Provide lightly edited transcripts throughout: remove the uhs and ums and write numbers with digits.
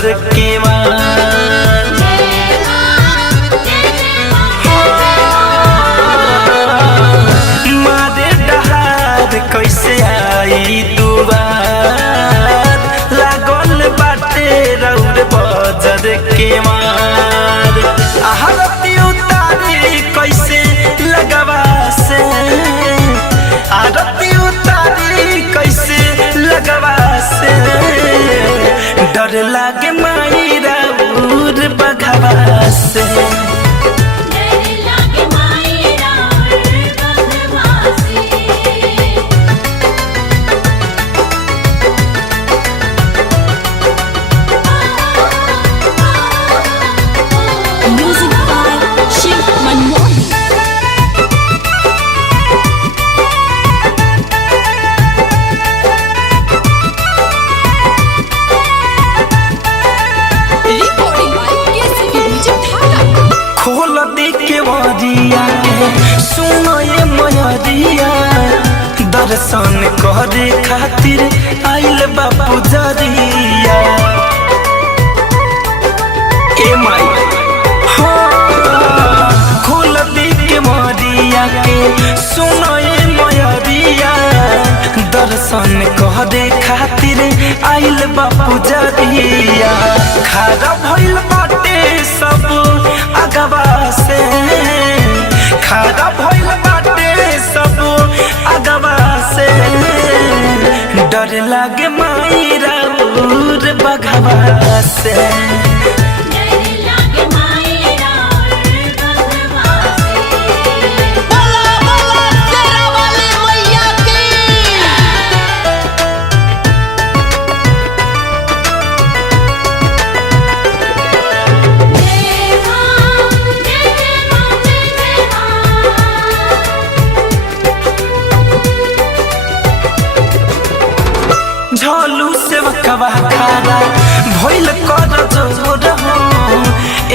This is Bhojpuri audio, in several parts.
बजर के मारे डहार कैसे आई दुआर लागल बाटे रौर बजर के आरती उतारी कैसे लगवा से आरती उतारी कैसे लगवा से डर लागे माई राउर बघवा से सुनो ये मयरिया दर्शन करे खातिर आइल बापू जरिया ए माई खोल दी के मरिया के सुनो ये मयरिया दर्शन करे खातिर आइल बापू जरिया खारा भइल बाटे सब अगवा से खारा भइल बाटे सब अगवा से डर लागे माई राउर बघवा से झोलू से वकवा खारा भइल कर जोर हो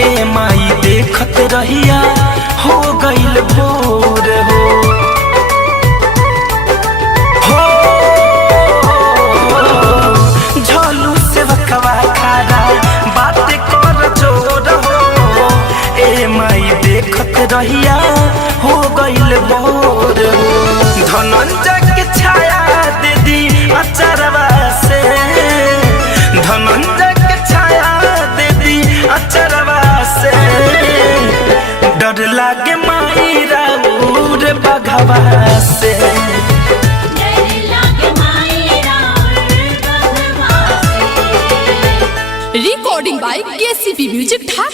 ए माई देखत रहिया हो गइल भोर हो झोलू से वकवा खारा बात कर जोर हो ए माई देखत रहिया हो गइल भोर हो धनंजय के छाया दे दी अचरवा से धनंजय के छाया दे दी अचरवा से डर लागे माई राउर बघवा से recording by KCP music Dhaka.